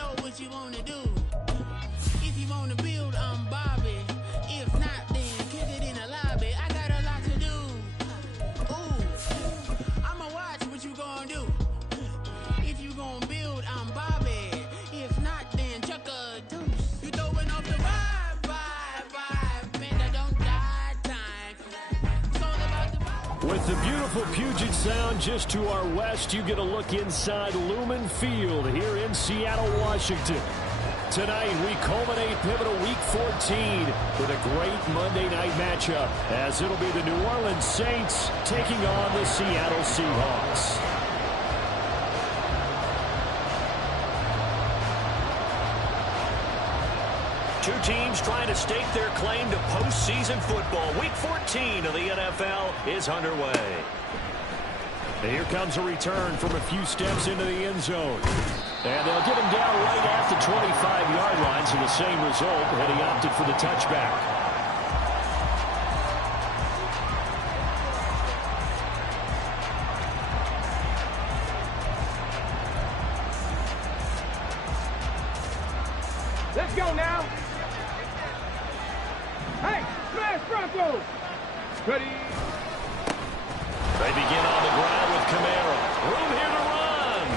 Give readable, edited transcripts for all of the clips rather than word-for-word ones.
know what you want to do. If you want to build, I'm Bobby. If not, then kick it in the lobby. I got a lot to do. Ooh, I'ma watch what you gonna do. If you gonna build, I'm Bobby. If not, then chuck a deuce. You throwing off the vibe. Man, I don't die time. It's all about the vibe. With the beautiful Puget Sound just to our west, you get a look inside Lumen Field here in Seattle, Washington. Tonight, we culminate pivotal Week 14 with a great Monday night matchup, as it'll be the New Orleans Saints taking on the Seattle Seahawks. Two teams trying to stake their claim to postseason football. Week 14 of the NFL is underway. And here comes a return from a few steps into the end zone. And they'll get him down right at the 25-yard line, so the same result, and he opted for the touchback. Let's go now. Hey, smash Broncos. Ready. They begin on the ground with Camara. Room here to run.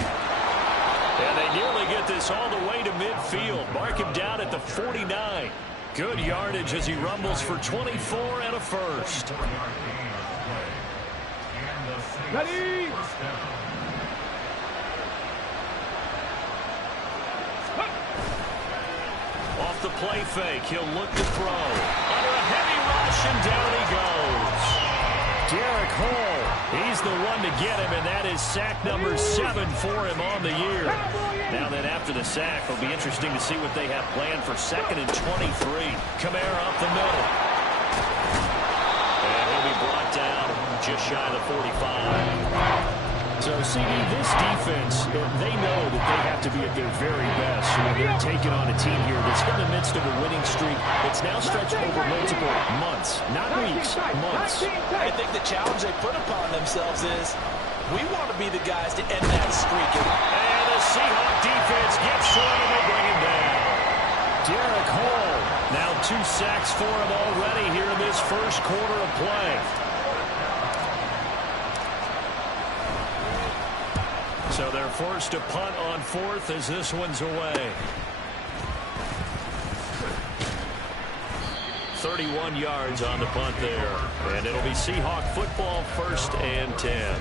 And they nearly get this all the way to midfield. Mark him down at the 49. Good yardage as he rumbles for 24 and a first. Ready. Off the play fake, he'll look to throw. Under a heavy rush, and down he goes. Derek Hall, he's the one to get him, and that is sack number 7 for him on the year. Now then, after the sack, it'll be interesting to see what they have planned for 2nd and 23. Camara up the middle. And he'll be brought down just shy of the 45. So, CD, this defense, they know that they have to be at their very best when they're taking on a team here that's in the midst of a winning streak that's now stretched over multiple months, not weeks, months. I think the challenge they put upon themselves is we want to be the guys to end that streak. And the Seahawk defense gets to him and they bring him down. Derek Hall, now 2 sacks for him already here in this first quarter of play. So they're forced to punt on 4th as this one's away. 31 yards on the punt there. And it'll be Seahawk football, 1st and 10.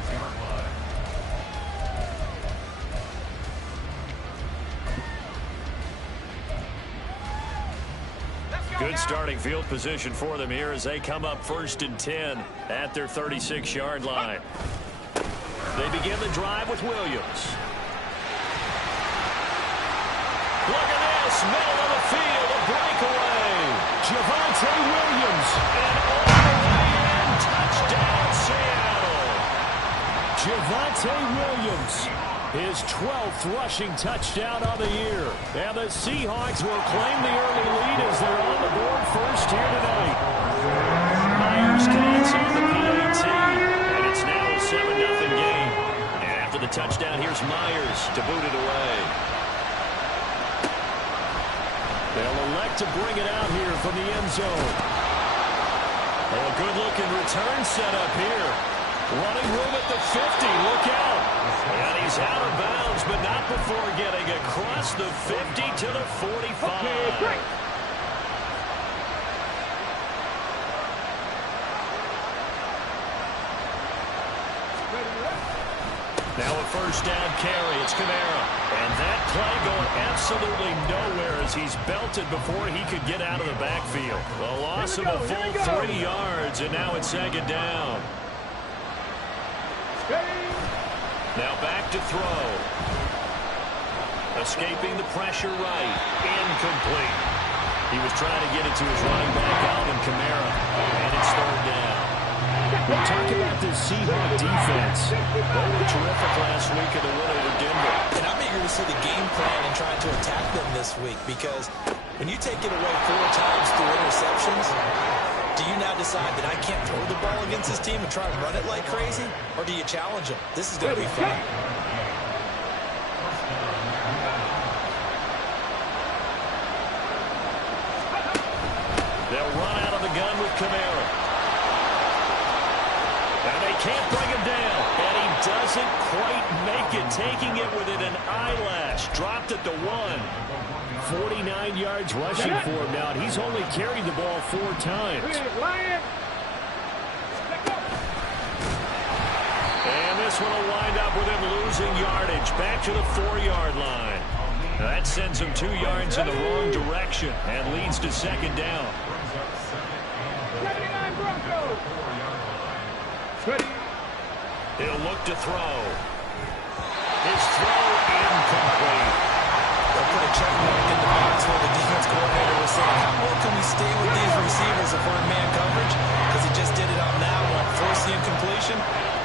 Good starting field position for them here as they come up 1st and 10 at their 36-yard line. They begin the drive with Williams. Look at this, middle of the field, a breakaway. Javonte Williams, and all the way in, touchdown Seattle. Javonte Williams, his 12th rushing touchdown on the year. And the Seahawks will claim the early lead as they're on the board first here tonight. Myers connects on the PAT, and it's now a 7-0 game. And after the touchdown, here's Myers to boot it away. They'll elect to bring it out here from the end zone. Oh, a good-looking return set up here. Running room at the 50. Look out. And he's out of bounds, but not before getting across the 50 to the 45. Okay, great. Now a first down carry. It's Camara. And that play going absolutely nowhere as he's belted before he could get out of the backfield. A loss of a full 3 yards, and now it's 2nd down. Now back to throw. Escaping the pressure right. Incomplete. He was trying to get it to his running back, Alvin Kamara. And it's 3rd down. We'll talk about this Seahawk defense. They were terrific last week in the win over Denver. And I'm eager to see the game plan and trying to attack them this week, because when you take it away 4 times through interceptions, do you now decide that I can't throw the ball against this team and try and run it like crazy? Or do you challenge them? This is going to be fun. gun with Kamara. And they can't bring him down. And he doesn't quite make it, taking it within an eyelash. Dropped at the 1. 49 yards rushing for him now, and he's only carried the ball 4 times. And this one will wind up with him losing yardage. Back to the 4-yard line. Now that sends him 2 yards in the wrong direction and leads to second down. He'll look to throw. His throw incomplete. They'll put a check mark in the box where the defense coordinator was saying, how well can we stay with these receivers if we're in man coverage? Because he just did it on that one. Force the incompletion.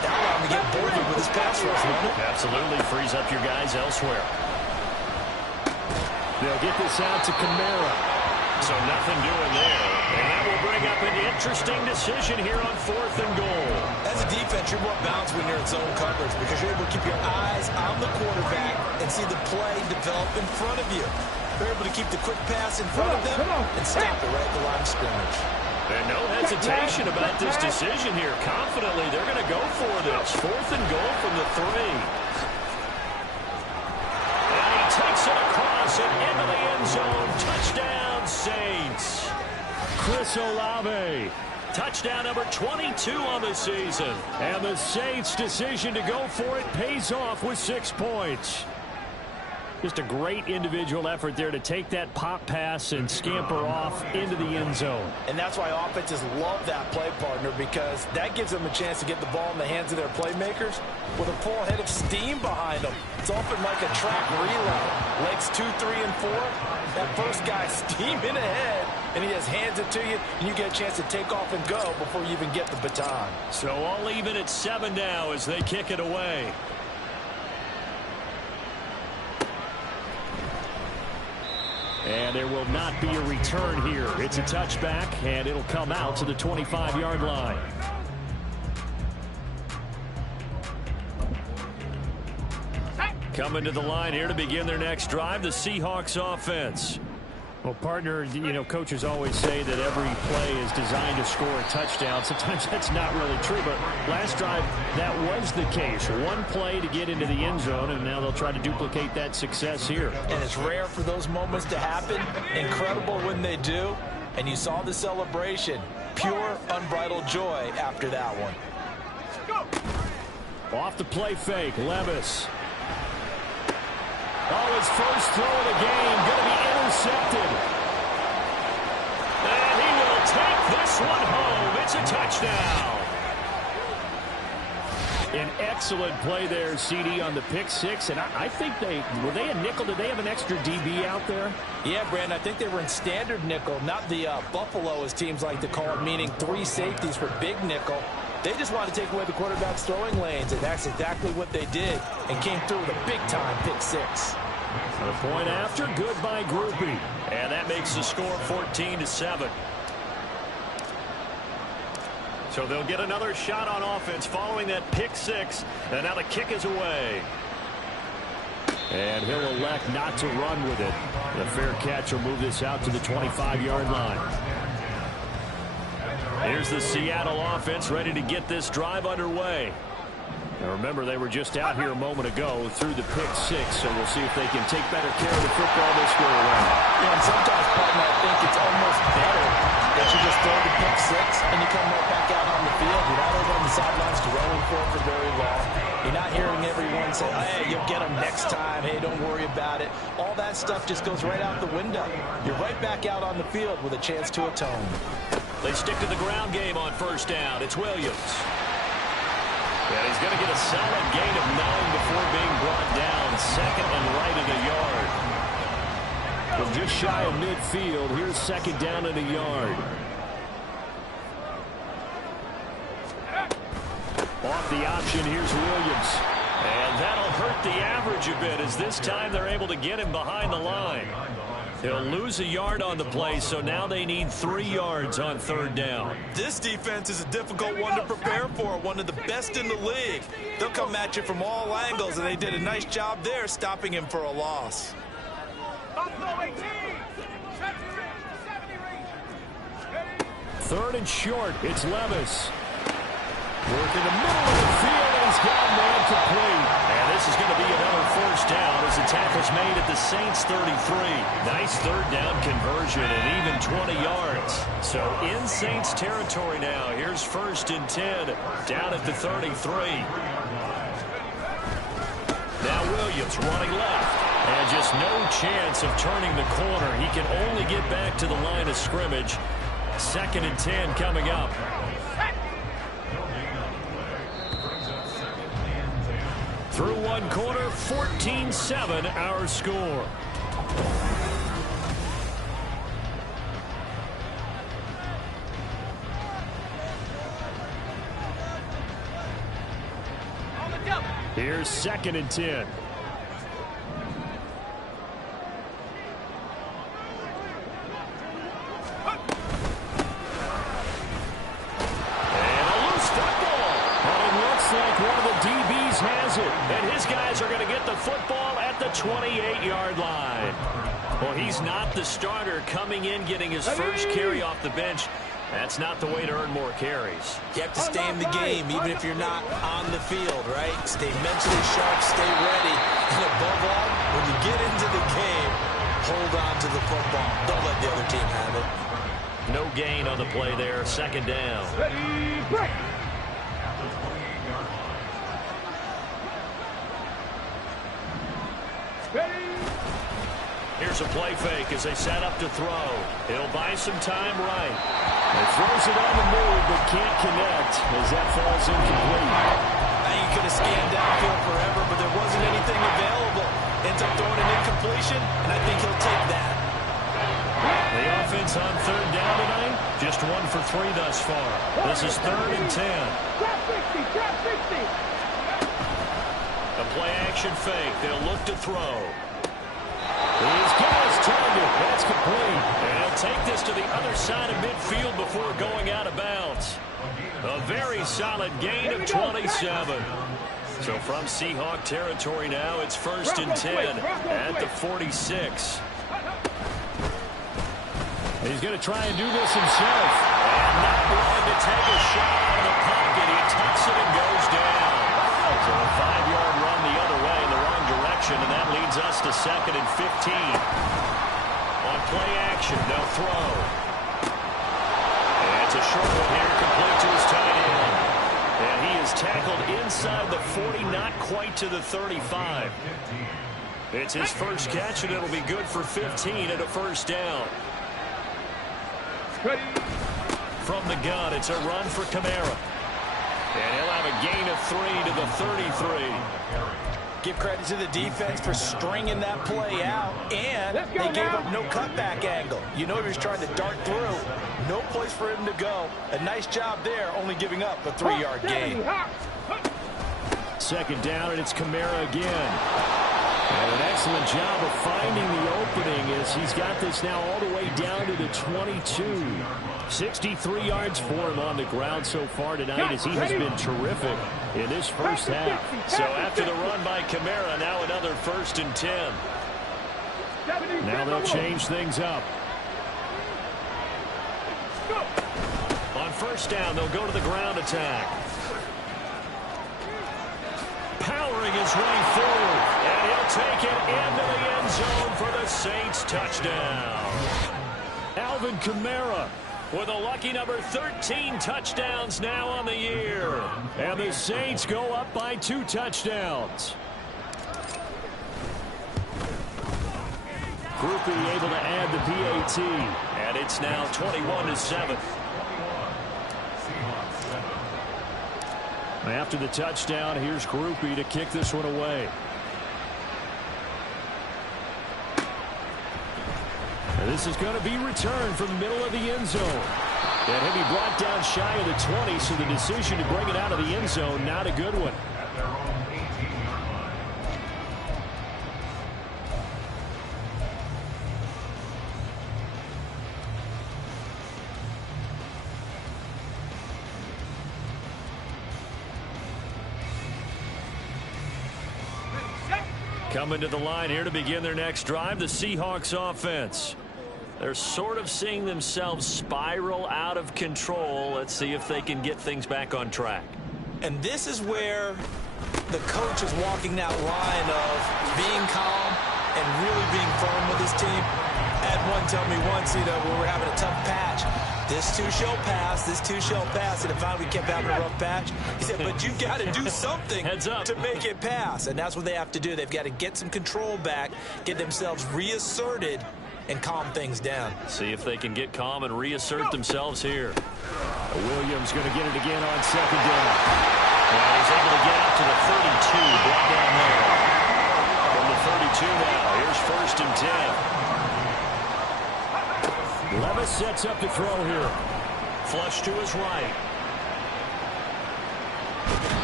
That allowed him to get boarded with his pass rush, won't it? Absolutely frees up your guys elsewhere. They'll get this out to Kamara. So nothing doing there. And that will bring up an interesting decision here on 4th and goal. As a defense, you're more balanced when you're in zone coverage because you're able to keep your eyes on the quarterback and see the play develop in front of you. You're able to keep the quick pass in front of them and stop it right at the line of scrimmage. And no hesitation about this decision here. Confidently, they're going to go for this. 4th and goal from the 3. Takes it across and into the end zone. Touchdown, Saints. Chris Olave. Touchdown number 22 on the season. And the Saints' decision to go for it pays off with 6 points. Just a great individual effort there to take that pop pass and scamper off into the end zone. And that's why offenses love that play, partner, because that gives them a chance to get the ball in the hands of their playmakers with a full head of steam behind them. It's often like a track relay. Legs 2, 3, and 4. That first guy steaming ahead, and he just hands it to you, and you get a chance to take off and go before you even get the baton. So all even at 7 now as they kick it away. And there will not be a return here. It's a touchback, and it'll come out to the 25-yard line. Coming to the line here to begin their next drive, the Seahawks offense. Well, partner, you know, coaches always say that every play is designed to score a touchdown. Sometimes that's not really true, but last drive, that was the case. One play to get into the end zone, and now they'll try to duplicate that success here. And it's rare for those moments to happen. Incredible when they do. And you saw the celebration. Pure, unbridled joy after that one. Off the play fake, Levis. Oh, his first throw of the game going to be intercepted. And he will take this one home. It's a touchdown. An excellent play there, CD, on the pick 6. And I think were they a nickel? Did they have an extra DB out there? Yeah, Brandon, I think they were in standard nickel, not the Buffalo, as teams like to call it, meaning 3 safeties for big nickel. They just wanted to take away the quarterback's throwing lanes, and that's exactly what they did, and came through with a big-time pick 6. The point after, good by Groupie. And that makes the score 14-7. So they'll get another shot on offense following that pick 6, and now the kick is away. And he'll elect not to run with it. The fair catch will move this out to the 25-yard line. Here's the Seattle offense ready to get this drive underway. Now remember, they were just out here a moment ago through the pick 6, so we'll see if they can take better care of the football this go around. Yeah, and sometimes, partner, I think it's almost better that you just throw the pick 6 and you come right back out on the field. You're not over on the sidelines dwelling for it for very long. You're not hearing everyone say, hey, you'll get them next time. Hey, don't worry about it. All that stuff just goes right out the window. You're right back out on the field with a chance to atone. They stick to the ground game on first down. It's Williams. And he's going to get a solid gain of 9 before being brought down. Second and right at a yard. Well, just shy of midfield. Here's second down at a yard. Off the option, here's Williams. And that'll hurt the average a bit as this time they're able to get him behind the line. They'll lose a yard on the play, so now they need 3 yards on third down. This defense is a difficult one to prepare for, one of the best in the league. They'll come at you from all angles, and they did a nice job there stopping him for a loss. 3rd and short. It's Levis. Work in the middle of the field, and he's got man complete. And this is going to be another 1st down as the tackle's made at the Saints 33. Nice 3rd down conversion and even 20 yards. So in Saints territory now. Here's 1st and 10 down at the 33. Now Williams running left. And just no chance of turning the corner. He can only get back to the line of scrimmage. 2nd and 10 coming up. Through 1 quarter, 14-7 our score. Here's 2nd and 10. And his guys are going to get the football at the 28-yard line. Well, he's not the starter coming in, getting his first carry off the bench. That's not the way to earn more carries. You have to stay in the game, even if you're not on the field, right? Stay mentally sharp, stay ready. And above all, when you get into the game, hold on to the football. Don't let the other team have it. No gain on the play there. 2nd down. Ready, break. Here's a play fake as they set up to throw. He'll buy some time right. He throws it on the move but can't connect as that falls incomplete. Now you could have scanned downfield forever, but there wasn't anything available. Ends up throwing an incompletion, and I think he'll take that. The offense on 3rd down tonight, just 1 for 3 thus far. This is 3rd and 10. Drop 60, drop 60. A play action fake. They'll look to throw. He's got his target. That's complete. And he'll take this to the other side of midfield before going out of bounds. A very solid gain of 27. So from Seahawk territory now, it's 1st and 10 at the 46. He's going to try and do this himself. And not willing to take a shot out of the pocket. He tucks it and goes down. So a 5-yard run the other way in the wrong direction, and that leads us to 2nd and 15. On play action, they'll throw. And it's a short one here, complete to his tight end. And he is tackled inside the 40, not quite to the 35. It's his first catch, and it'll be good for 15 and a 1st down. From the gun, it's a run for Kamara. And he'll have a gain of 3 to the 33. Give credit to the defense for stringing that play out, and they gave up no cutback angle. You know he was trying to dart through. No place for him to go. A nice job there, only giving up a 3-yard gain. 2nd down, and it's Kamara again. And an excellent job of finding the opening as he's got this now all the way down to the 22. 63 yards for him on the ground so far tonight as he has been terrific in this first half. So after the run by Kamara, now another 1st and 10. Now they'll change things up. On 1st down, they'll go to the ground attack. Powering his way forward, and he'll take it into the end zone for the Saints touchdown. Alvin Kamara with a lucky number 13 touchdowns now on the year. And the Saints go up by 2 touchdowns. Groupie able to add the PAT, and it's now 21-7. After the touchdown, here's Groupie to kick this one away. And this is going to be returned from the middle of the end zone. And he'll be brought down shy of the 20, so the decision to bring it out of the end zone, not a good one. Coming to the line here to begin their next drive, the Seahawks offense. They're sort of seeing themselves spiral out of control. Let's see if they can get things back on track. And this is where the coach is walking that line of being calm and really being firm with his team. I had one tell me once, when we were having a tough patch, this too shall pass, this too shall pass. And finally we kept having a rough patch. He said, but you got to do something to make it pass. And that's what they have to do. They've got to get some control back, get themselves reasserted, and calm things down. See if they can get calm and reassert themselves here. Williams going to get it again on second down. And he's able to get up to the 32, brought down there. From the 32 now, here's 1st and 10. Levis sets up to throw here. Flush to his right.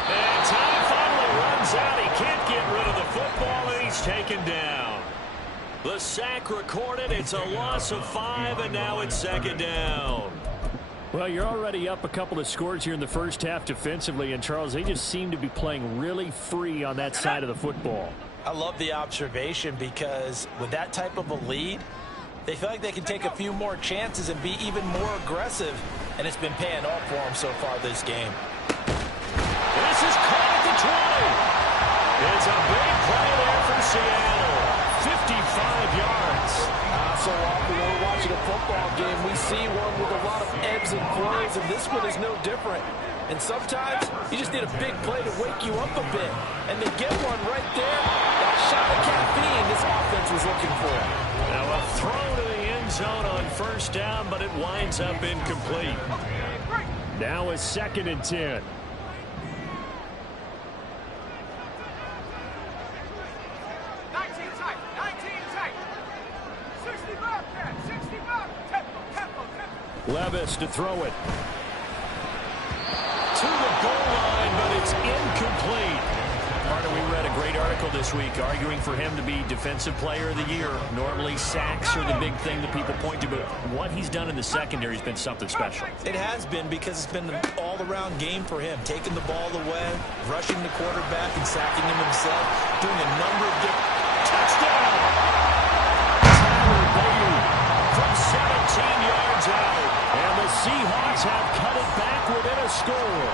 And time finally runs out. He can't get rid of the football, and he's taken down. The sack recorded. It's a loss of 5, and now it's 2nd down. Well, you're already up a couple of scores here in the first half defensively, and Charles, they just seem to be playing really free on that side of the football. I love the observation because with that type of a lead, they feel like they can take a few more chances and be even more aggressive, and it's been paying off for them so far this game. This is caught at the 20. It's a big play there for Seattle. 55 yards. So often when we're watching a football game, we see one with a lot of ebbs and flows, and this one is no different. And sometimes you just need a big play to wake you up a bit. And they get one right there. That shot of caffeine this offense was looking for. Now a throw to the end zone on 1st down, but it winds up incomplete. Now it's 2nd and 10. Levis to throw it. To the goal line, but it's incomplete. Carter, we read a great article this week arguing for him to be Defensive Player of the Year. Normally sacks are the big thing that people point to, but what he's done in the secondary has been something special. It has been because it's been an all-around game for him. Taking the ball away, rushing the quarterback, and sacking him himself. Doing a number of different... Touchdown! Tyler Bailey from 17 yards out. And the Seahawks have cut it back within a score.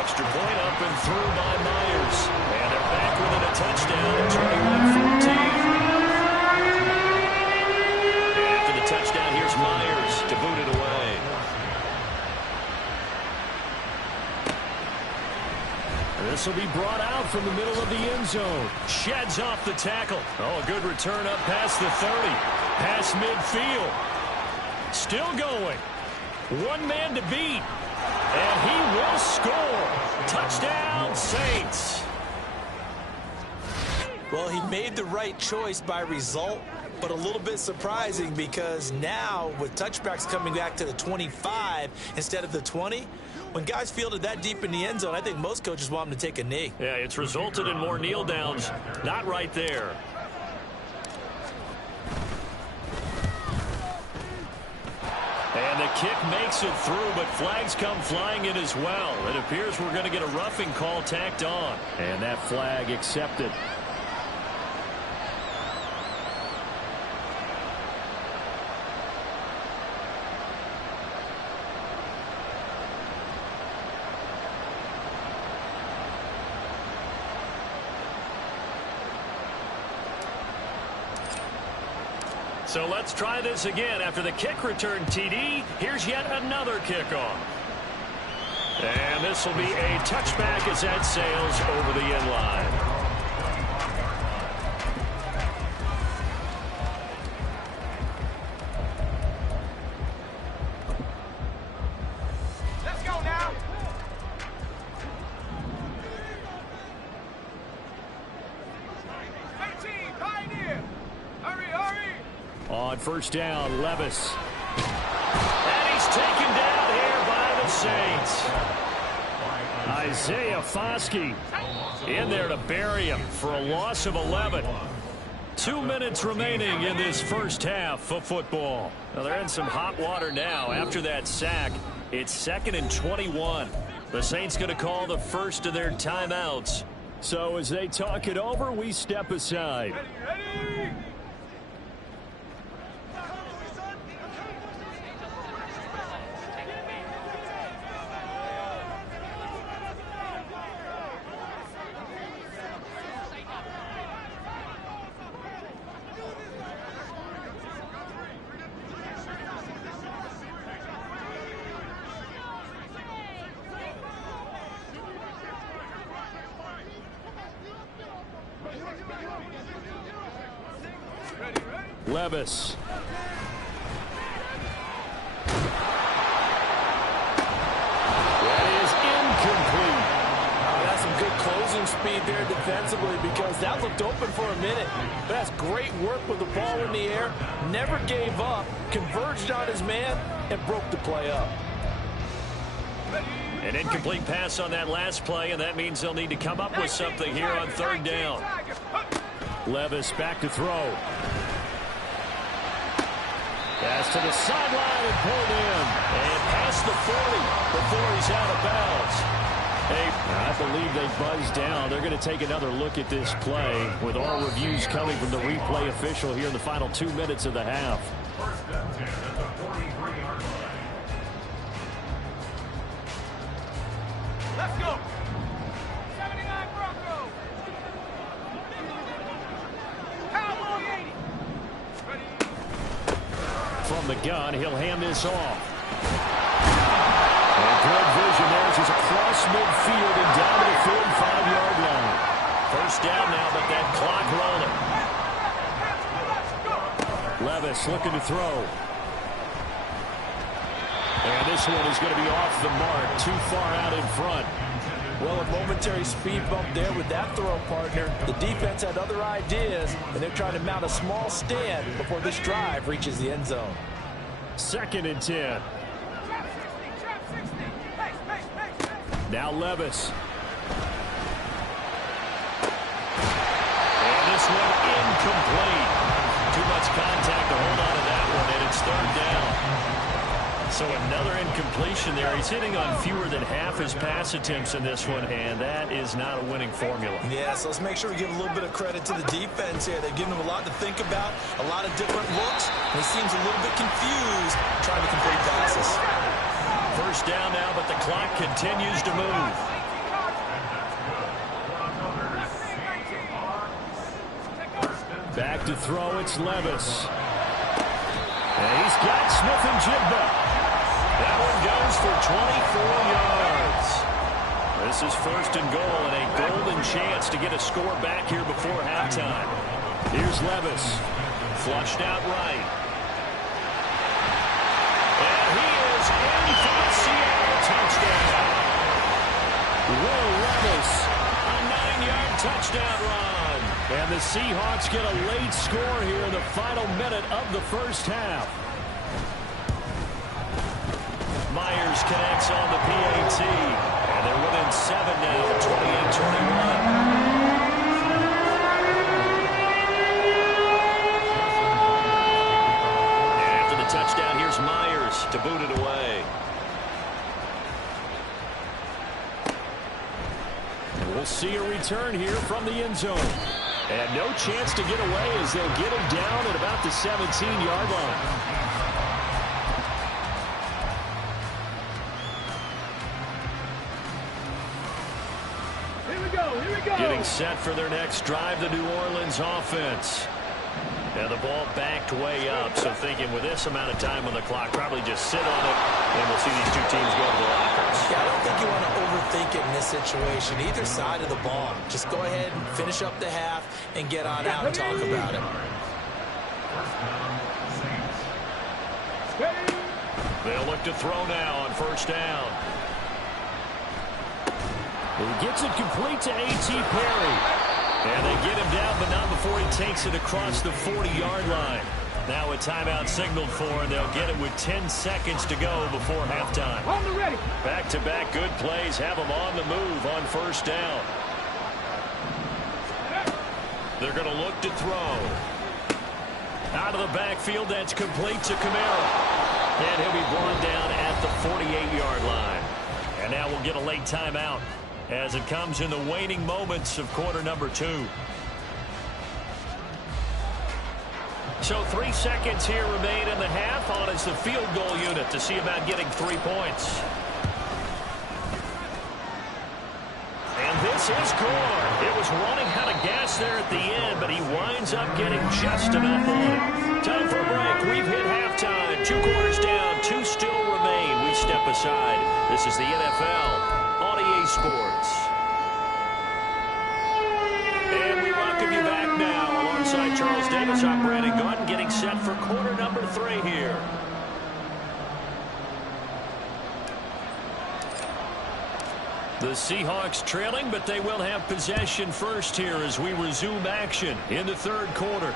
Extra point up and through by Myers. And they're back within a touchdown, 21-14. And after the touchdown, here's Myers to boot it away. This will be brought out from the middle of the end zone. Sheds off the tackle. Oh, a good return up past the 30. Past midfield. Still going. One man to beat. And he will score. Touchdown, Saints. Well, he made the right choice by result, but a little bit surprising because now with touchbacks coming back to the 25 instead of the 20, when guys fielded that deep in the end zone, I think most coaches want them to take a knee. Yeah, it's resulted in more kneel downs. Not right there. And the kick makes it through, but flags come flying in as well. It appears we're going to get a roughing call tacked on. And that flag accepted. So let's try this again. After the kick return TD, here's yet another kickoff. And this will be a touchback as that sails over the end line. Let's go now. Pioneer. Hurry, hurry. On 1st down, Levis. And he's taken down here by the Saints. Isaiah Foskey in there to bury him for a loss of 11. 2 minutes remaining in this first half of football. Well, they're in some hot water now. After that sack, it's 2nd and 21. The Saints going to call the first of their timeouts. So as they talk it over, we step aside. Ready, ready. Levis. That is incomplete. That's some good closing speed there defensively because that looked open for a minute. But that's great work with the ball in the air. Never gave up, converged on his man, and broke the play up. An incomplete pass on that last play, and that means they'll need to come up with something here on third down. Levis back to throw. Pass to the sideline and pulled in. And past the 40 before he's out of bounds. I believe they buzzed down. They're going to take another look at this play with all reviews coming from the replay official here in the final 2 minutes of the half. Let's go. 79 Broncos. Cowboy 80. Ready. From the gun, he'll hand this off. And good vision there as he's across midfield and down to the 45-yard line. First down now, but that clock rolling. Levis looking to throw. And this one is going to be off the mark, too far out in front. Well, a momentary speed bump there with that throw partner. The defense had other ideas, and they're trying to mount a small stand before this drive reaches the end zone. 2nd and 10. Now Levis. And this one incomplete. Too much contact to hold on to that one, and it's third down. So another incompletion there. He's hitting on fewer than half his pass attempts in this one, and that is not a winning formula. Yeah, so let's make sure we give a little bit of credit to the defense here. They've given him a lot to think about, a lot of different looks, and he seems a little bit confused trying to complete passes. First down now, but the clock continues to move. Back to throw, it's Levis. And he's got Smith and Jigba. That one goes for 24 yards. This is 1st and goal and a golden chance to get a score back here before halftime. Here's Levis. Flushed out right. And he is in for the Seattle touchdown. Will Levis, a 9-yard touchdown run. And the Seahawks get a late score here in the final minute of the first half. Myers connects on the PAT. And they're within 7 now, 28-21. And after the touchdown, here's Myers to boot it away. And we'll see a return here from the end zone. And no chance to get away as they'll get him down at about the 17-yard line. Getting set for their next drive, the New Orleans offense. And the ball backed way up, so thinking with this amount of time on the clock, probably just sit on it, and we'll see these two teams go to the lockers. Yeah, I don't think you want to overthink it in this situation, either side of the ball. Just go ahead and finish up the half and get on out and talk about it. They'll look to throw now on first down. He gets it complete to A.T. Perry. And they get him down, but not before he takes it across the 40-yard line. Now a timeout signaled for, and they'll get it with 10 seconds to go before halftime. On the ready. Back-to-back good plays have them on the move on first down. They're going to look to throw. Out of the backfield, that's complete to Kamara. And he'll be brought down at the 48-yard line. And now we'll get a late timeout as it comes in the waning moments of quarter number 2. So 3 seconds here remain in the half on as the field goal unit to see about getting 3 points. And this is good. It was running out of gas there at the end, but he winds up getting just enough on it. Time for a break. We've hit halftime. 2 quarters down, 2 still remain. We step aside. This is the NFL on EA Sports. And we welcome you back for quarter number 3 here. The Seahawks trailing, but they will have possession first here as we resume action in the third quarter.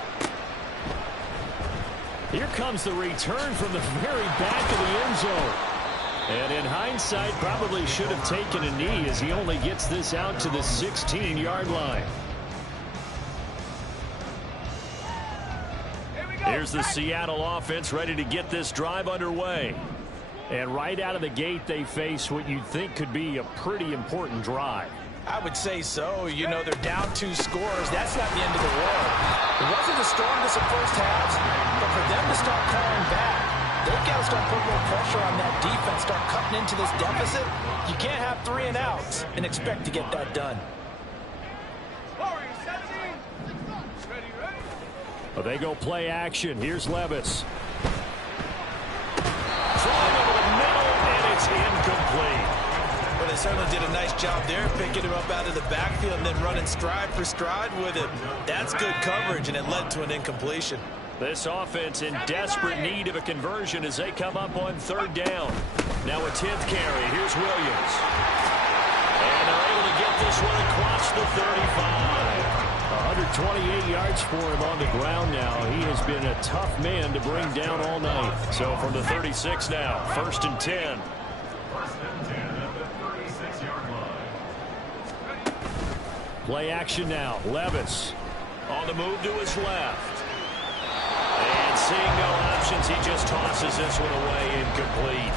Here comes the return from the very back of the end zone. And in hindsight, probably should have taken a knee as he only gets this out to the 16-yard line. Here's the Seattle offense ready to get this drive underway. And right out of the gate, they face what you'd think could be a pretty important drive. I would say so. You know, they're down 2 scores. That's not the end of the world. It wasn't the strongest of first halves, but for them to start clawing back, they've got to start putting more pressure on that defense, start cutting into this deficit. You can't have 3 and outs and expect to get that done. Well, they go play action. Here's Levis. Throwing over the middle, and it's incomplete. Well, they certainly did a nice job there, picking him up out of the backfield and then running stride for stride with him. That's good coverage, and it led to an incompletion. This offense in desperate need of a conversion as they come up on 3rd down. Now a 10th carry. Here's Williams. And they're able to get this one across the 35. 128 yards for him on the ground now. He has been a tough man to bring down all night. So from the 36 now, 1st and 10. Play action now. Levis on the move to his left. And seeing no options, he just tosses this one away, incomplete.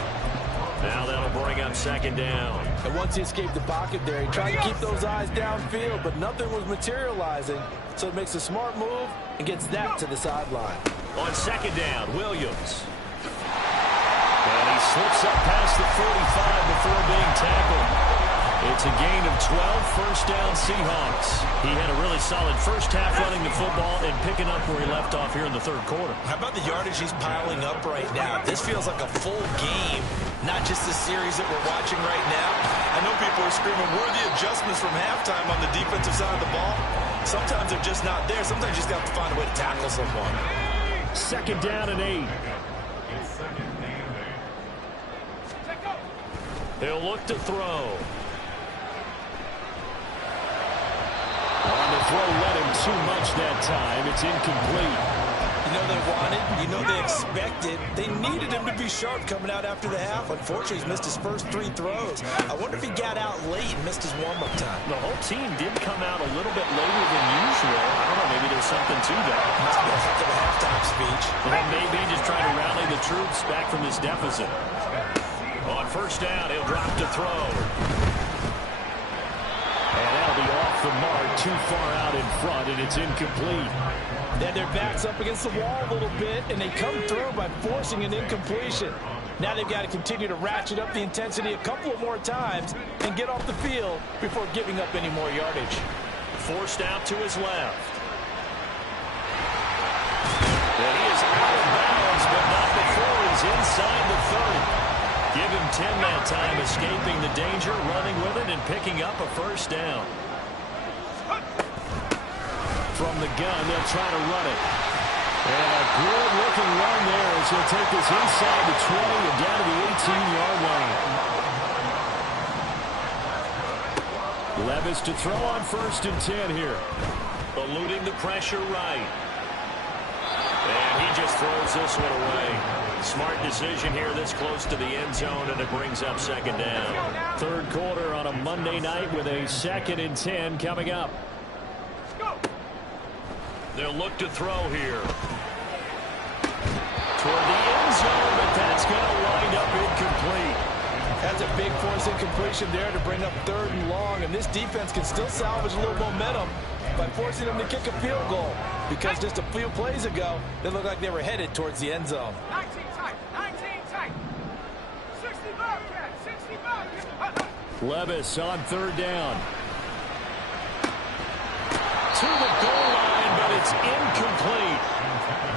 Now that'll bring up 2nd down. And once he escaped the pocket there, he tried to keep those eyes downfield, but nothing was materializing. So he makes a smart move and gets that to the sideline. On 2nd down, Williams. And he slips up past the 45 before being tackled. It's a gain of 12, 1st down Seahawks. He had a really solid first half running the football and picking up where he left off here in the 3rd quarter. How about the yardage he's piling up right now? This feels like a full game, not just the series that we're watching right now. I know people are screaming, where are the adjustments from halftime on the defensive side of the ball? Sometimes they're just not there. Sometimes you just have to find a way to tackle someone. 2nd down and 8. He'll look to throw. On the throw, led him too much that time. It's incomplete. You know they wanted, you know they expected. They needed him to be sharp coming out after the half. Unfortunately, he's missed his first 3 throws. I wonder if he got out late and missed his warm-up time. The whole team did come out a little bit later than usual. I don't know, maybe there's something to that. Must be a heck of a halftime speech. And maybe just trying to rally the troops back from this deficit. On 1st down, he'll drop to throw. And that'll be off the mark, too far out in front, and it's incomplete. Then their backs up against the wall a little bit, and they come through by forcing an incompletion. Now they've got to continue to ratchet up the intensity a couple of more times and get off the field before giving up any more yardage. Forced out to his left. And he is out of bounds, but not before he's inside the 30. Give him 10 that time, escaping the danger, running with it, and picking up a 1st down. From the gun, they'll try to run it. And a good-looking run there as he'll take this inside the 20 and down to the 18-yard line. Levis to throw on 1st and 10 here. Eluding the pressure right. And he just throws this one away. Smart decision here this close to the end zone, and it brings up 2nd down. 3rd quarter on a Monday night with a 2nd and 10 coming up. They'll look to throw here. Toward the end zone, but that's going to wind up incomplete. That's a big force incompletion there to bring up 3rd and long, and this defense can still salvage a little momentum by forcing them to kick a field goal, because just a few plays ago, they looked like they were headed towards the end zone. 19 tight, 19 tight. 65, 65. Levis on 3rd down. To the goal line, but it's incomplete.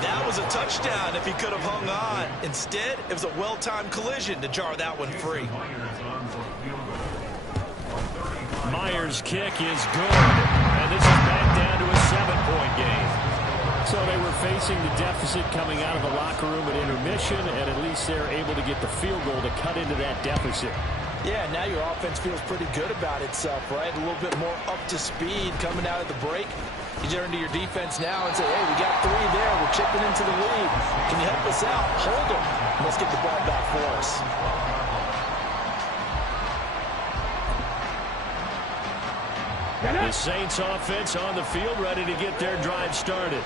That was a touchdown if he could have hung on. Instead, it was a well-timed collision to jar that one free. Myers' kick is good, and this is back down to a 7-point game. So they were increasing the deficit coming out of the locker room at intermission, and at least they're able to get the field goal to cut into that deficit. Yeah, now your offense feels pretty good about itself, right? A little bit more up to speed coming out of the break. You turn to your defense now and say, hey, we got 3 there. We're chipping into the lead. Can you help us out? Hold them. Let's get the ball back for us. The Saints offense on the field, ready to get their drive started.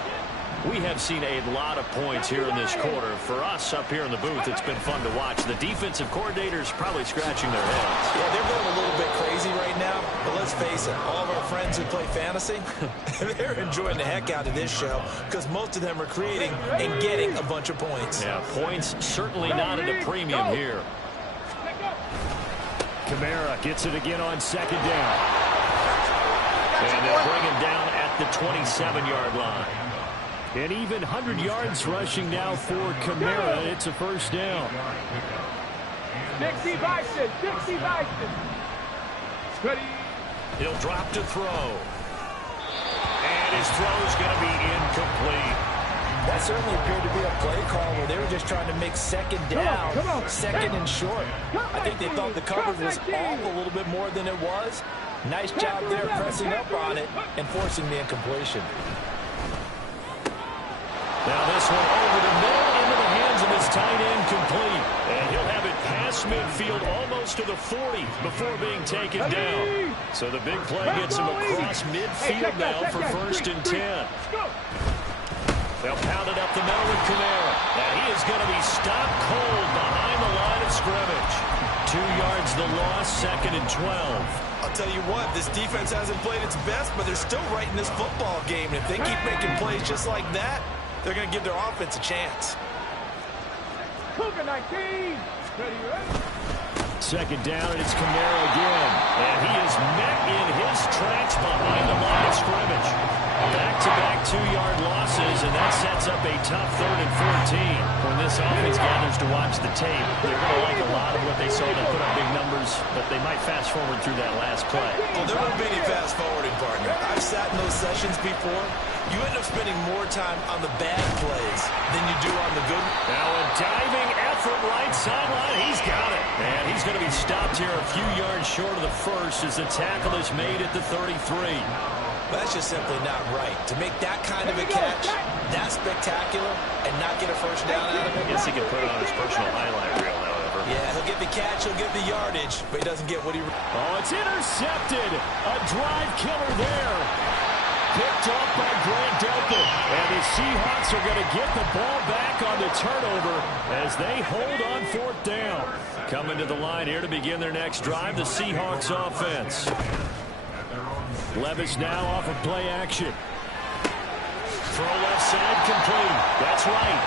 We have seen a lot of points here in this quarter. For us up here in the booth, it's been fun to watch. The defensive coordinators probably scratching their heads. Yeah, they're going a little bit crazy right now. But let's face it, all of our friends who play fantasy, they're enjoying the heck out of this show because most of them are creating and getting a bunch of points. Yeah, points certainly not at a premium here. Kamara gets it again on 2nd down. And they'll bring him down at the 27-yard line. An even 100 yards rushing now for Kamara. It's a 1st down. Dixie Bison. Dixie Bison. Ready. He'll drop to throw. And his throw is going to be incomplete. That certainly appeared to be a play call where they were just trying to make 2nd down, 2nd and short. I think they thought the coverage was off a little bit more than it was. Nice job there pressing up on it and forcing the incompletion. Now this one over the middle into the hands of his tight end, complete. And he'll have it past midfield almost to the 40 before being taken down. So the big play gets him across midfield now for 1st and 10. They'll pound it up the middle with Kamara. And he is going to be stopped cold behind the line of scrimmage. 2 yards the loss, 2nd and 12. I'll tell you what, this defense hasn't played its best, but they're still right in this football game. And if they keep making plays just like that, they're going to give their offense a chance. Cougar 19. Ready, ready. 2nd down, and it's Kamara again. And he is met in his tracks behind the line of scrimmage. Back-to-back 2-yard losses, and that sets up a tough 3rd and 14. When this offense gathers to watch the tape, they're going to like a lot of what they saw. They put up big numbers, but they might fast-forward through that last play. Well, there won't be any fast-forwarding, partner. I've sat in those sessions before. You end up spending more time on the bad plays than you do on the good. Now a diving effort right sideline. He's got it. And he's going to be stopped here a few yards short of the first as the tackle is made at the 33. But that's just simply not right. To make that kind of a catch, that spectacular, and not get a 1st down out of it. I guess he can put it on his personal highlight reel, however. Yeah, he'll get the catch, he'll get the yardage, but he doesn't get what he... Oh, it's intercepted. A drive killer there. Picked off by Grant Delpit. And the Seahawks are going to get the ball back on the turnover as they hold on 4th down. Coming to the line here to begin their next drive, the Seahawks offense. Levis now off of play action. Throw left side, complete. That's right.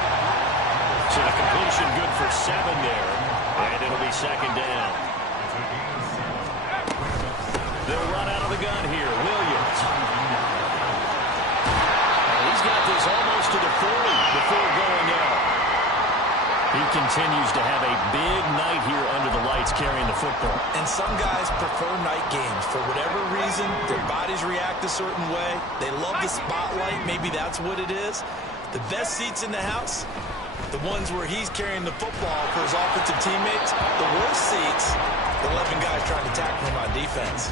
So the completion good for 7 there. And it'll be 2nd down. They'll run out of the gun here. Williams. And he's got this almost to the 40 before going out. He continues to have a big night here under the lights carrying the football. And some guys prefer night games. For whatever reason, their bodies react a certain way. They love the spotlight. Maybe that's what it is. The best seats in the house, the ones where he's carrying the football for his offensive teammates. The worst seats, the 11 guys trying to tackle him on defense.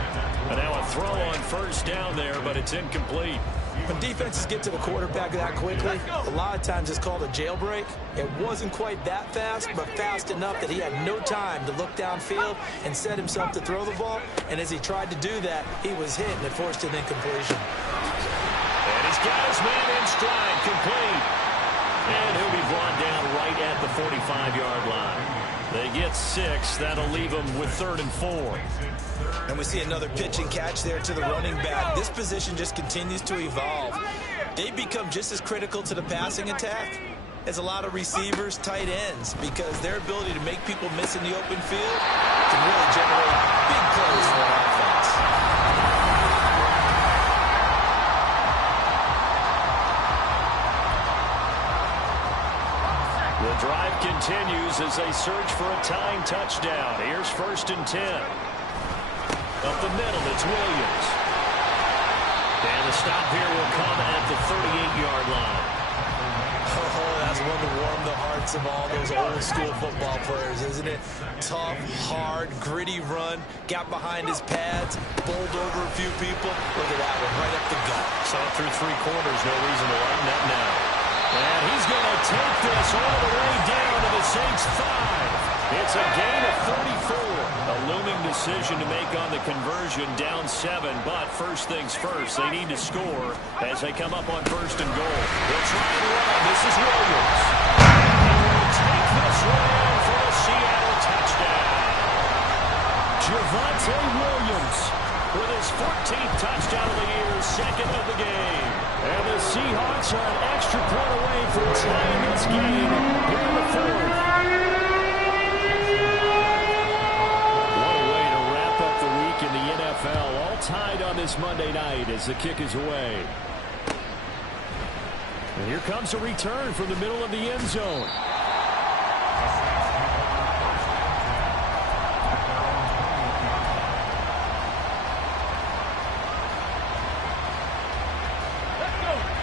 And now a throw on 1st down there, but it's incomplete. When defenses get to the quarterback that quickly, a lot of times it's called a jailbreak. It wasn't quite that fast, but fast enough that he had no time to look downfield and set himself to throw the ball. And as he tried to do that, he was hit, and it forced an incompletion. And he's got his man in stride, complete. And he'll be brought down right at the 45-yard line. They get 6. That'll leave them with 3rd and 4. And we see another pitch and catch there to the running back. This position just continues to evolve. They become just as critical to the passing attack as a lot of receivers, tight ends, because their ability to make people miss in the open field can really generate big plays for an offense. The drive continues as they search for a tying touchdown. Here's 1st and 10. Up the middle, it's Williams. And the stop here will come at the 38-yard line. essence of all those old school football players, isn't it? Tough, hard, gritty run, got behind his pads, bowled over a few people. Look at that one, right up the gut. Saw it through 3 quarters, no reason to lighten up now. And he's going to take this all the way down to the Saints 5. It's a gain of 34. A looming decision to make on the conversion, down 7. But first things first, they need to score as they come up on 1st and goal. They'll try and run. This is Williams. He will take this one in for a Seattle touchdown. Javonte Williams with his 14th touchdown of the year, 2nd of the game. And the Seahawks are an extra point away from tying this game here in the 4th. What a way to wrap up the week in the NFL. All tied on this Monday night as the kick is away. And here comes a return from the middle of the end zone.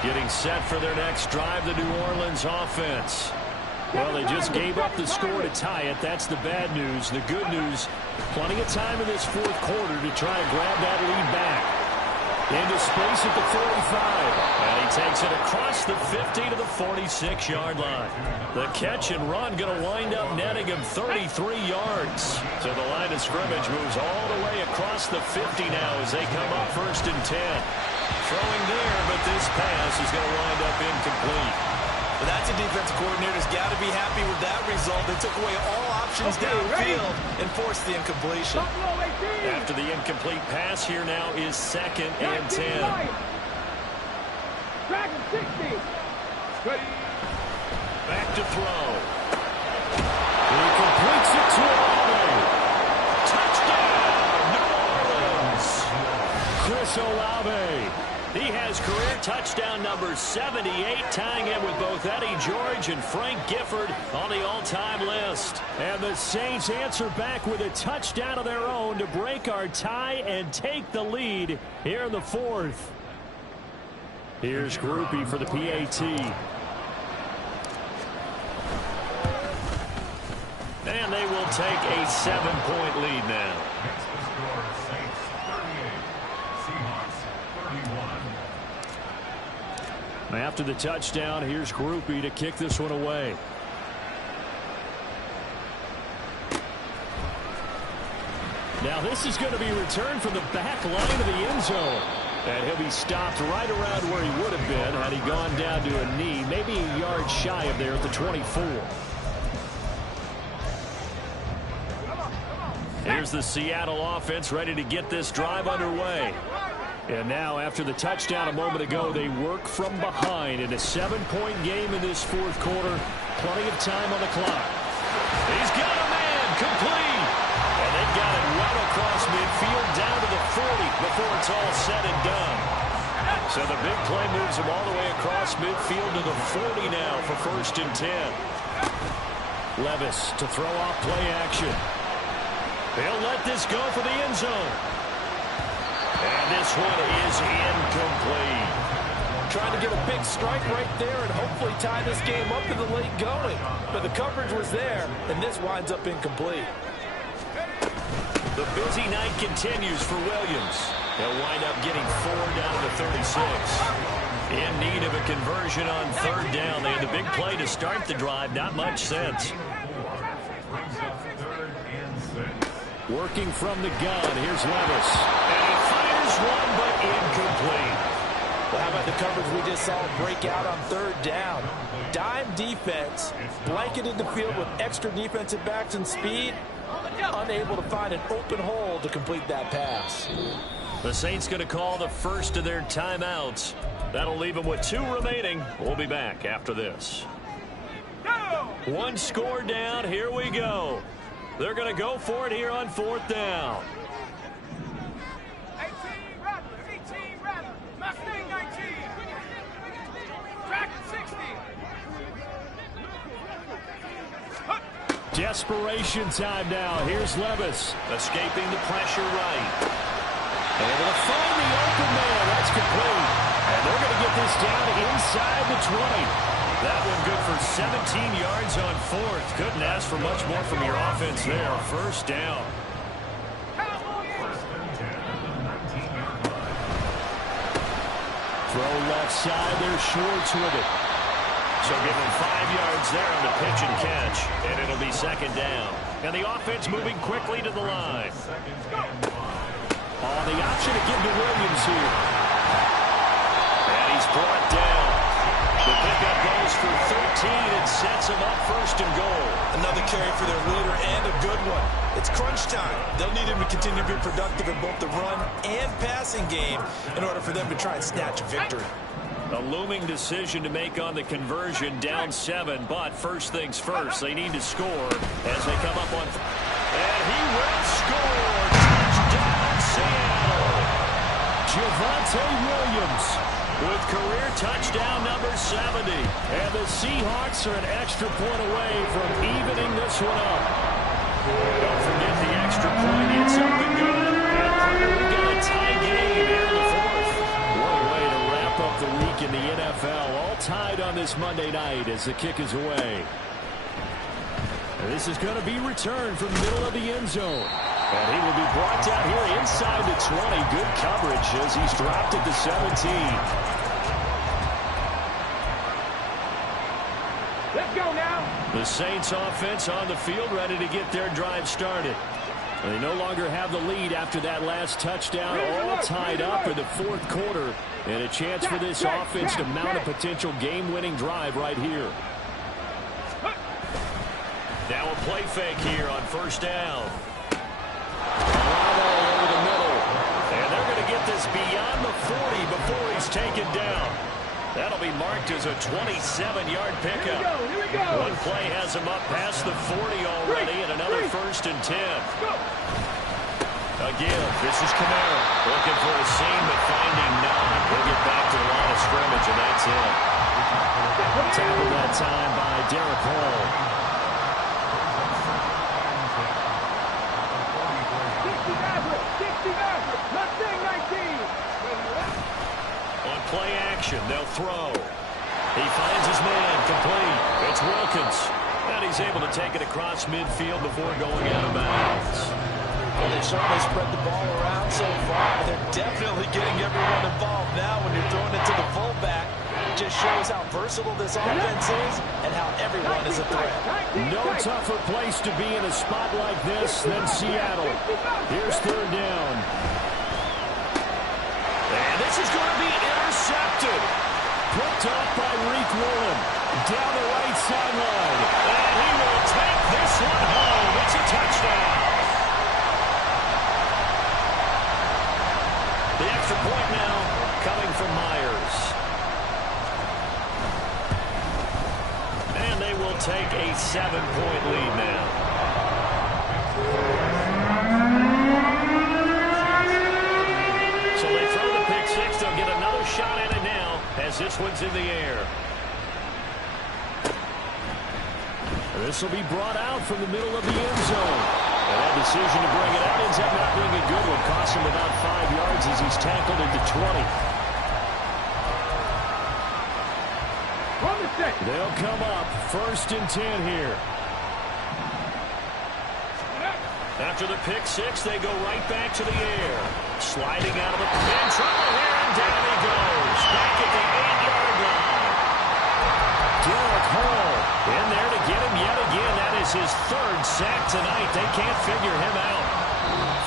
Getting set for their next drive, the New Orleans offense. Well, they just gave up the score to tie it. That's the bad news. The good news, plenty of time in this 4th quarter to try and grab that lead back. Into space at the 45. And he takes it across the 50 to the 46-yard line. The catch and run going to wind up netting him 33 yards. So the line of scrimmage moves all the way across the 50 now as they come up 1st and 10. Throwing there, but this pass is going to wind up incomplete. But that's a defensive coordinator's got to be happy with that result. They took away all options downfield and forced the incompletion. After the incomplete pass, here now is 2nd and 10. Back to throw. He completes it to Olave. Touchdown, New Orleans. Chris Olave. He has career touchdown number 78, tying it with both Eddie George and Frank Gifford on the all-time list. And the Saints answer back with a touchdown of their own to break our tie and take the lead here in the 4th. Here's Groupie for the PAT. And they will take a 7-point lead now. After the touchdown, here's Groupie to kick this one away. Now this is going to be returned from the back line of the end zone. And he'll be stopped right around where he would have been had he gone down to a knee, maybe a yard shy of there at the 24. Here's the Seattle offense ready to get this drive underway. And now, after the touchdown a moment ago, they work from behind in a 7-point game in this 4th quarter. Plenty of time on the clock. He's got a man complete. And they've got it well across midfield down to the 40 before it's all said and done. So the big play moves him all the way across midfield to the 40 now for 1st and 10. Levis to throw off play action. He'll let this go for the end zone. And this one is incomplete. Trying to get a big strike right there and hopefully tie this game up in the late going. But the coverage was there, and this winds up incomplete. The busy night continues for Williams. He'll wind up getting 4 down to the 36. In need of a conversion on 3rd down. They had the big play to start the drive. Not much sense. Working from the gun. Here's Levis. And he fires one, but incomplete. Well, how about the coverage we just saw break out on 3rd down? Dime defense, blanketed the field with extra defensive backs and speed, unable to find an open hole to complete that pass. The Saints going to call the first of their timeouts. That'll leave them with 2 remaining. We'll be back after this. 1 score down. Here we go. They're going to go for it here on 4th down. 18 rather. Mustang 19. Track 60. Desperation time now. Here's Levis. Escaping the pressure right. Able to find the open man. That's complete. And they're going to get this down inside the 20. That one good for 17 yards on fourth. Couldn't ask for much more from your offense there. First down. Throw left side. They're Schwartz with it. So give him 5 yards there on the pitch and catch. And it'll be second down. And the offense moving quickly to the line. Oh, the option to give to Williams here. And he's brought down. The pickup goes for 13 and sets him up first and goal. Another carry for their leader and a good one. It's crunch time. They'll need him to continue to be productive in both the run and passing game in order for them to try and snatch a victory. A looming decision to make on the conversion, down 7, but first things first, they need to score as they come up on... And he will score! Touchdown, Seattle! Javonte Williams with career touchdown number 70. And the Seahawks are an extra point away from evening this one up. Don't forget the extra point, it's up and good. And partner, we've got a tie game here in the fourth. What a way to wrap up the week in the NFL. All tied on this Monday night as the kick is away. And this is going to be returned from the middle of the end zone. And he will be brought down here inside the 20. Good coverage as he's dropped at the 17. Let's go now. The Saints offense on the field ready to get their drive started. They no longer have the lead after that last touchdown, all tied up in the fourth quarter. And a chance for this offense to mount a potential game-winning drive right here. Now a play fake here on first down. Bravo over the middle. And they're going to get this beyond the 40 before he's taken down. That'll be marked as a 27-yard pickup. Here we go. One play has him up past the 40 already, and another first and 10. Again, this is Kamara looking for a seam, but finding none. He'll get back to the line of scrimmage, and that's it. Tackled that time by Derek Hall. 60 Mustang 19. On play action, they'll throw. He finds his man complete. It's Wilkins. And he's able to take it across midfield before going out of bounds. Well, they certainly spread the ball around so far, but they're definitely getting everyone involved now when you're throwing it to the fullback. It just shows how versatile this offense is and how everyone is a threat. No tougher place to be in a spot like this than Seattle. Here's third down. And this is going to be intercepted. Picked off by Reek Woolen. Down the right sideline. And he will take this one home. It's a touchdown. The extra point now coming from Myers. And they will take a 7-point lead now. So they throw the pick six. They'll get another shot at it now as this one's in the air. This will be brought out from the middle of the end zone. And that decision to bring it out ends up not being a good one. Cost him about 5 yards as he's tackled at the 20. They'll come up first and 10 here. After the pick six, they go right back to the air. Sliding out of the in trouble here, and down he goes. Back at the 8-yard line. Derek Hall in there to get him yet again. That is his third sack tonight. They can't figure him out.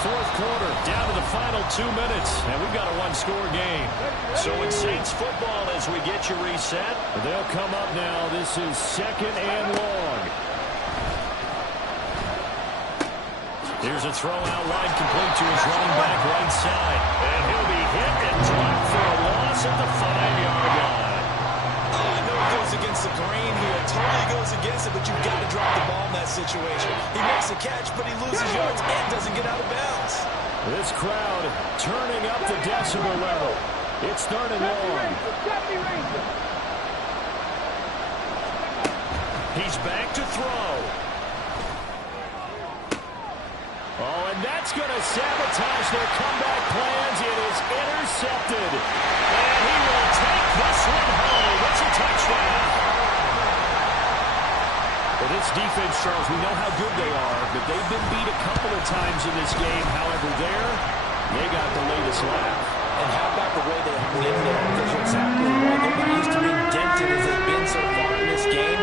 Fourth quarter, down to the final 2 minutes, and we've got a one-score game. So in Saints football, as we get you reset, they'll come up now. This is second and long. Here's a throw out wide, complete to his running back right side. And he'll be hit and dropped for a loss at the 5-yard line. I know it goes against the grain here. Totally goes against it, but you've got to drop the ball in that situation. He makes a catch, but he loses yards and doesn't get out of bounds. This crowd turning up the decibel level. It's third and long. He's back to throw. Oh, and that's going to sabotage their comeback plans. It is intercepted. And he will take this one home. It's a touchdown. defense, Charles, we know how good they are, but they've been beat a couple of times in this game. However, they got the latest laugh. And how about the way they hung in there? Because you're exactly right. They're not used to being dented as they've been so far in this game.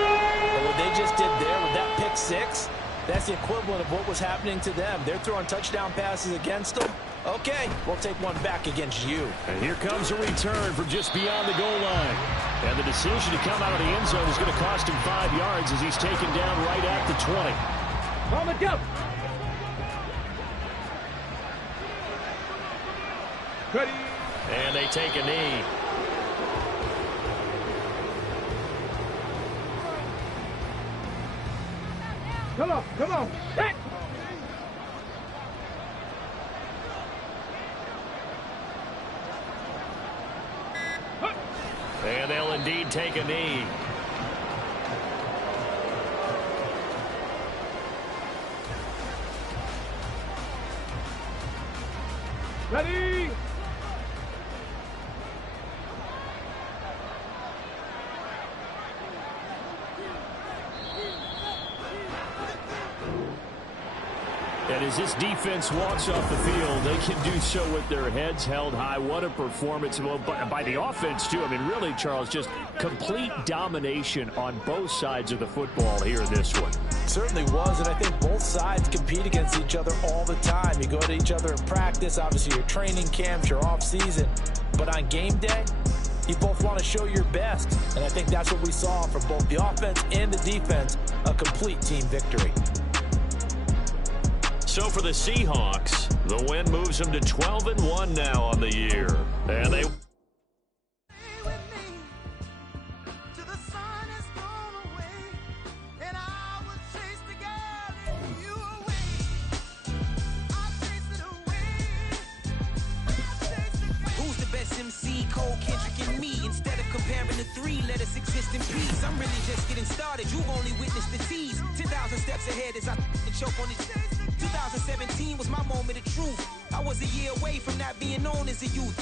But what they just did there with that pick six, that's the equivalent of what was happening to them. They're throwing touchdown passes against them. Okay, we'll take one back against you. And here comes a return from just beyond the goal line. And the decision to come out of the end zone is going to cost him 5 yards as he's taken down right at the 20. On the jump. Ready. And they take a knee. Come on, come on. Back. And they'll indeed take a knee. Ready. And as this defense walks off the field, they can do so with their heads held high. What a performance by the offense, too. I mean, really, Charles, just complete domination on both sides of the football here in this one. Certainly was, and I think both sides compete against each other all the time. You go to each other in practice, obviously your training camps, your off-season. But on game day, you both want to show your best. And I think that's what we saw from both the offense and the defense, a complete team victory. So for the Seahawks, the win moves them to 12-1 now on the year. And they... MC, Cole, Kendrick, and me. Instead of comparing the three, let us exist in peace. I'm really just getting started. You've only witnessed the tease. 10,000 steps ahead as I choke on it. 2017 was my moment of truth. I was a year away from not being known as a youth.